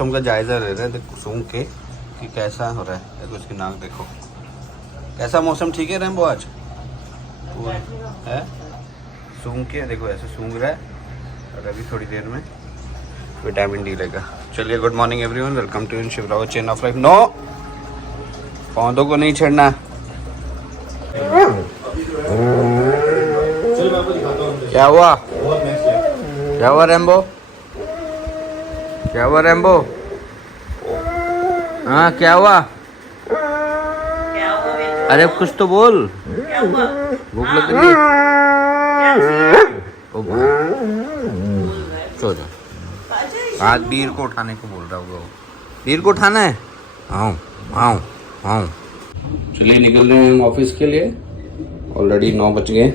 मौसम का जायजा ले रहे हैं, देखो सूंघ के कि कैसा हो रहा है। देखो इसकी नाक देखो, कैसा मौसम ठीक है रेम्बो आज पूरा है। सूंघ के देखो ऐसे सूंघ रहा है और अभी थोड़ी देर में विटामिन डी लेगा। चलिए good morning everyone, welcome to Shivrao chain of life. No, पौधों को नहीं छेड़ना। क्या हुआ, क्या हुआ रेम्बो, क्या हुआ रेम्बो? हाँ क्या हुआ? अरे कुछ तो बोल, भूख लग रही है। ओ सो जा, आज बीर को उठाने को बोल रहा होगा। बीर को उठाना है। आओ आओ आओ। चलिए निकल रहे हैं हम ऑफिस के लिए। ऑलरेडी 9 बज गए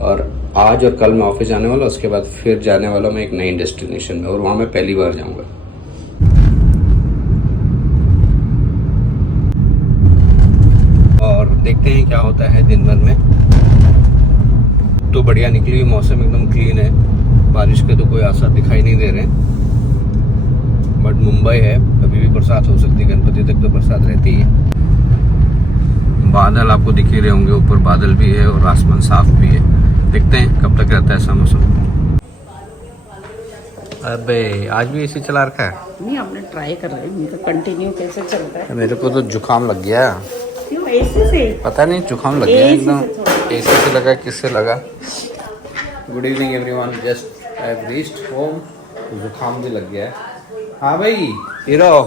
और आज और कल मैं ऑफिस जाने वाला, उसके बाद फिर जाने वाला मैं एक नई डेस्टिनेशन में, और वहाँ मैं पहली बार जाऊँगा। और देखते हैं क्या होता है दिन भर में। तो बढ़िया निकली, मौसम एकदम क्लीन है, बारिश के तो कोई आसार दिखाई नहीं दे रहे। बट मुंबई है, कभी भी बरसात हो सकती है, गणपति तक तो बरसात रहती है। बादल आपको दिख ही रहे होंगे, ऊपर बादल भी है और आसमान साफ भी है। देखते हैं कब तक रहता है ऐसा मौसम। अबे आज भी एसी चला रखा है? नहीं, हमने ट्राई कर रहे हैं कंटिन्यू कैसे चलता है। मेरे को तो जुकाम लग गया। क्यों एसी से? पता नहीं, जुकाम लग गया एकदम। एसी से लगा, किससे लगा? Good evening everyone, just I have reached home. जुकाम भी लग गया है। हाँ भाई हीरो,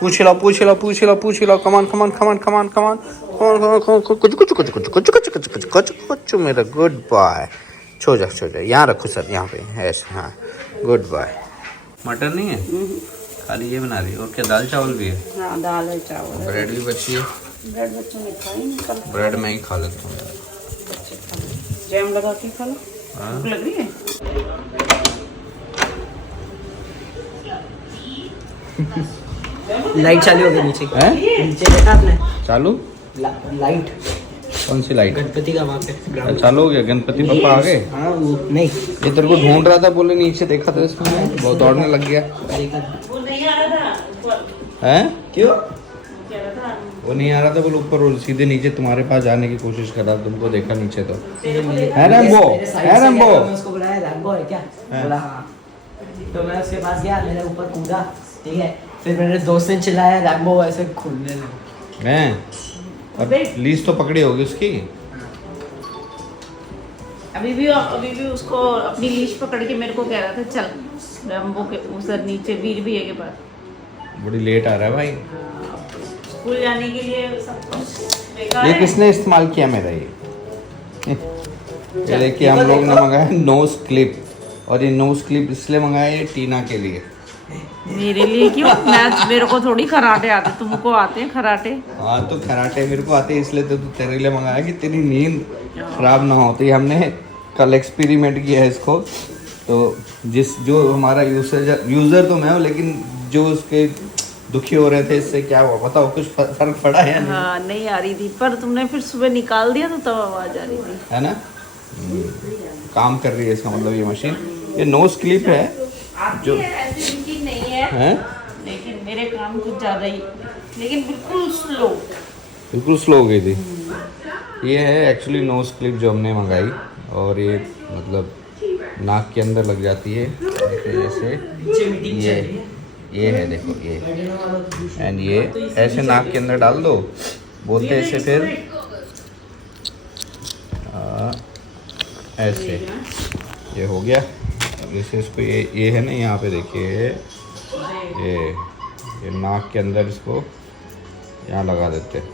पूछ लो पूछ लो पूछ लो पूछ लो। कमान कमान कमान कमान कमान कुछ कुछ कुछ कुछ कुछ कुछ कुछ कुछ कुछ कुछ। मेरा गुड बॉय। छो जा छो जा, यहाँ रखो सर, यहाँ पे ऐसे। हाँ गुड बॉय। मटर नहीं है, खाली ये बना रही है। और क्या दाल चावल भी है? हाँ दाल है, चावल, ब्रेड भी बची है। ब्रेड बच्चों ने खाई नहीं कल। ब्रेड मैं ही खा लेता हूँ। जैम लगा के खा लो, भूख लग रही है। लाइट चालू हो गई नीचे। हैं? नीचे देखा आपने? चालू? लाइट कौन सी लाइट? गणपति का वहाँ पे चालू हो गया? गणपति पप्पा आ गए? हाँ वो नहीं, ये तेरे को ढूंढ रहा था, बोले नीचे देखा था इसमें, बहुत दौड़ने लग गया। वो नहीं आ रहा था ऊपर। हैं? क्यों? कह रहा था वो नहीं आ रहा था, बोले ऊपर, और सीधे नीचे तुम्हारे पास जाने की कोशिश कर रहा था। तुमको देखा नीचे तो। है रैम्बो? है रैम्बो? मैं उसको बुलाया, रैम्बो है क्या? बोला हाँ। तो मैं उसके पास गया, मेरे ऊपर कूदा, ठीक है। फिर मेरे दोस्त ने चिल्लाया, रैम्बो ऐसे खुलने लगा। हैं? अब लीज तो पकड़ी होगी उसकी। अभी भी उसको अपनी लीश पकड़ के मेरे को कह रहा था चल रैम्बो के उधर नीचे वीर भी है के पास। बड़ी लेट आ रहा है भाई। स्कूल जाने के लिए सब कुछ बेकार ये है। किसने इस्तेमाल किया मेरा ये देखिए हम लोग ने मंगाया नोज क्लिप, और ये नोज क्लिप इसलिए मंगाया है टीना के लिए। मेरे लिए क्यों? मेरे को थोड़ी कराटे आते, तुमको आते हैं कराटे। हाँ तो कराटे मेरे को आते हैं, इसलिए तो तेरे लिए मंगाया कि तेरी नींद खराब ना होती। हमने कल एक्सपेरिमेंट किया है इसको, तो जो हमारा यूज़र तो मैं हूँ, लेकिन जो उसके दुखी हो रहे थे इससे क्या हुआ बताओ, कुछ फर्क पड़ा है? हाँ नहीं आ रही थी, पर तुमने फिर सुबह निकाल दिया तो तब आवाज आ रही थी, है ना? काम कर रही है इसका मतलब ये मशीन। ये नोज क्लिप है जो नहीं है, हैं? लेकिन मेरे काम कुछ ज़्यादा ही, लेकिन बिल्कुल स्लो हो गई थी। ये है एक्चुअली नोज क्लिप जो हमने मंगाई, और ये मतलब नाक के अंदर लग जाती है। देखो जैसे ये है, देखो ये, एंड ये ऐसे नाक के अंदर डाल दो, बोलते ऐसे, फिर ऐसे ये हो गया। जैसे इसको ये है ना, यहाँ पे देखिए ये नाक के अंदर इसको यहाँ लगा देते हैं।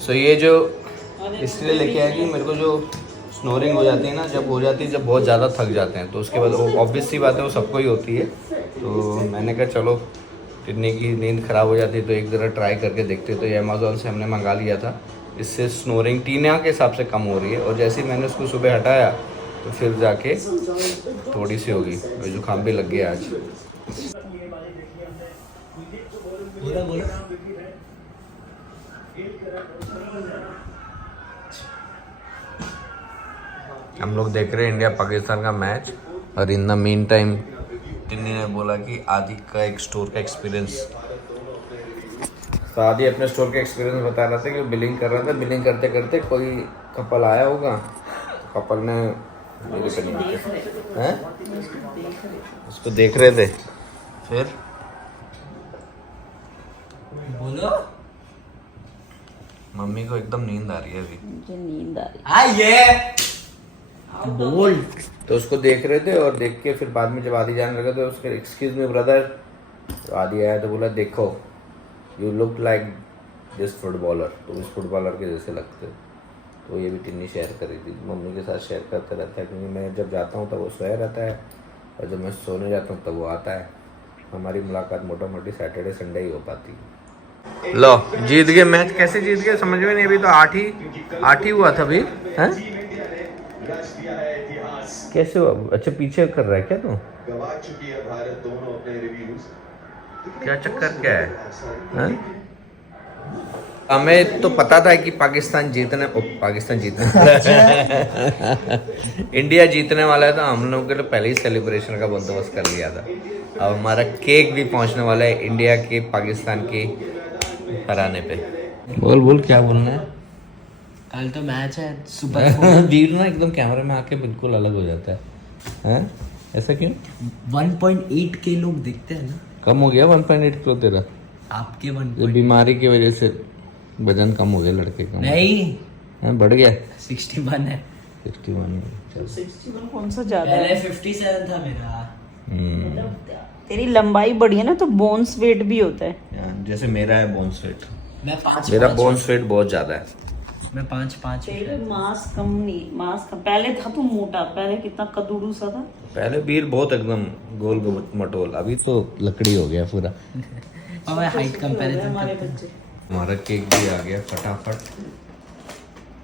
सो ये जो इसलिए लेके आया कि मेरे को जो स्नोरिंग हो जाती है ना, जब हो जाती है, जब बहुत ज़्यादा थक जाते हैं, तो उसके बाद ऑब्वियस सी बात है वो सबको ही होती है। तो मैंने कहा चलो कितने की नींद ख़राब हो जाती है तो एक ज़रा ट्राई करके देखते। तो ये अमेज़ोन से हमने मंगा लिया था। इससे स्नोरिंग टीना के हिसाब से कम हो रही है, और जैसे ही मैंने उसको सुबह हटाया तो फिर जाके थोड़ी सी होगी। जुकाम भी लग गया आज। हम लोग देख रहे हैं इंडिया पाकिस्तान का मैच, और in the mean time Tinni ने बोला कि आदि का एक स्टोर का एक्सपीरियंस। तो आदि अपने स्टोर का एक्सपीरियंस बता रहा था कि बिलिंग कर रहा था, बिलिंग करते करते कोई कपल आया होगा, कपल ने मेरे पे नहीं किया हैं, उसको देख रहे थे। फिर बोलो, मम्मी को एकदम नींद आ रही है अभी। मुझे नींद आ रही ये बोल। तो उसको देख रहे थे और देख के फिर बाद में जब आदि जाने लगा तो उसके एक्सक्यूज मी ब्रदर, तो आदि आया तो बोला देखो you look like this footballer, तो उस फुटबॉलर के जैसे लगते। तो ये भी टिन्नी शेयर कर रही थी, मम्मी के साथ शेयर करते रहता है क्योंकि मैं जब जाता हूँ तब वो सोया रहता है और जब मैं सोने जाता हूँ तब वो आता है। हमारी मुलाकात मोटा मोटी सैटरडे संडे ही हो पाती है। लो जीत गए मैच। कैसे जीत गए समझ में नहीं, अभी तो आठ ही हुआ था अभी हैं? कैसे हुआ? अच्छा पीछे कर रहा है क्या तू? क्या चक्कर क्या है? हमें तो पता था कि पाकिस्तान जीतने इंडिया जीतने वाला है, तो हम लोगों के लिए पहले ही सेलिब्रेशन का बंदोबस्त कर लिया था। अब हमारा केक भी पहुंचने वाला है इंडिया के पाकिस्तान के हराने पे। बोल क्या बोलना है? कल तो मैच है सुपर वीर ना एकदम कैमरे में आके बिल्कुल अलग हो जाता है हैं? ऐसा क्यों? 1.8 के लोग दिखते हैं ना। कम हो गया 1.8 किलो तेरा? आपके ये 1. बीमारी की वजह से वजन कम हो गया लड़के का। नहीं, बढ़ गया 61 है। 61। चल 61 कौन सा ज्यादा पहले है? 57 था मेरा। तेरी लंबाई बड़ी है ना, तो बोन्स वेट भी होता है। जैसे मेरा है बोन स्वेट, मैं 5. मेरा बोन स्वेट बहुत ज्यादा है। मैं 5. तेरे मांस कम नहीं, मांस कम। पहले था तू मोटा, पहले कितना कदूड़ू सा था। पहले वीर बहुत एकदम गोल मटोल, अभी तो लकड़ी हो गया पूरा। और मैं हाइट कंपैरिजन हमारे बच्चे। हमारा केक भी आ गया फटाफट,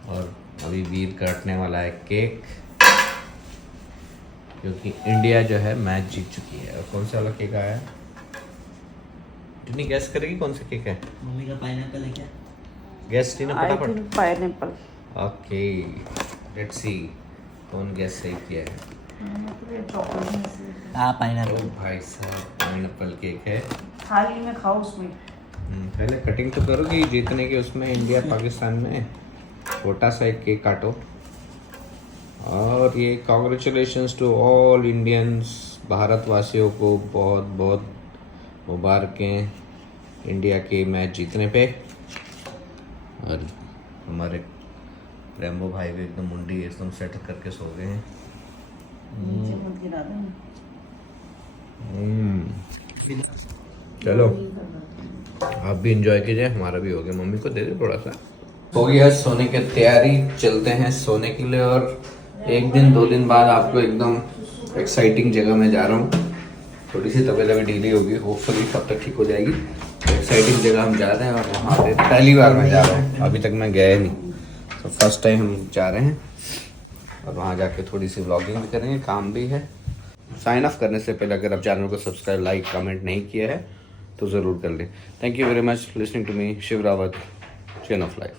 और अभी वीर काटने वाला है केक क्योंकि इंडिया जो है मैच जीत चुकी है। और कौन सा वाला केक आया है? इतनी गैस करेगी कौन सा केक है? मम्मी का पाइनएप्पल है क्या? गैस टीना आई फटाफट। Think pineapple. Okay let's see कौन गैस सही किया है। हाँ पाइनएप्पल। ओ भाई साहब पाइनएप्पल केक है। थाली में खाओ उसमें। पहले कटिंग तो करोगी जीतने के उसमें, इंडिया पाकिस्तान में छोटा सा एक केक काटो। और ये कॉन्ग्रेचुलेशंस टू ऑल इंडियंस, भारतवासियों को बहुत बहुत मुबारकें इंडिया के मैच जीतने पे। और हमारे रैम्बो भाई भी एकदम मुंडी एकदम सेट करके सो गए हैं। नीचे मत गिरा देना। चलो आप भी इंजॉय कीजिए, हमारा भी हो गया। मम्मी को दे दे थोड़ा सा। हो गया सोने की तैयारी, चलते हैं सोने के लिए। और एक दिन 2 दिन बाद आपको एकदम एक्साइटिंग जगह में जा रहा हूँ। थोड़ी सी तबीयत अभी ढीली होगी, होपफुली कब तक ठीक हो जाएगी। एक्साइटिंग जगह हम जा रहे हैं और वहाँ पे पहली बार मैं जा रहा हूँ, अभी तक मैं गया नहीं, तो फर्स्ट टाइम हम जा रहे हैं। और वहाँ जाके थोड़ी सी व्लॉगिंग भी करेंगे, काम भी है। साइन ऑफ करने से पहले अगर आप चैनल को सब्सक्राइब, लाइक, कमेंट नहीं किया है तो ज़रूर कर लें। Thank you very much listening to me, Shiv Rawat, chain of life.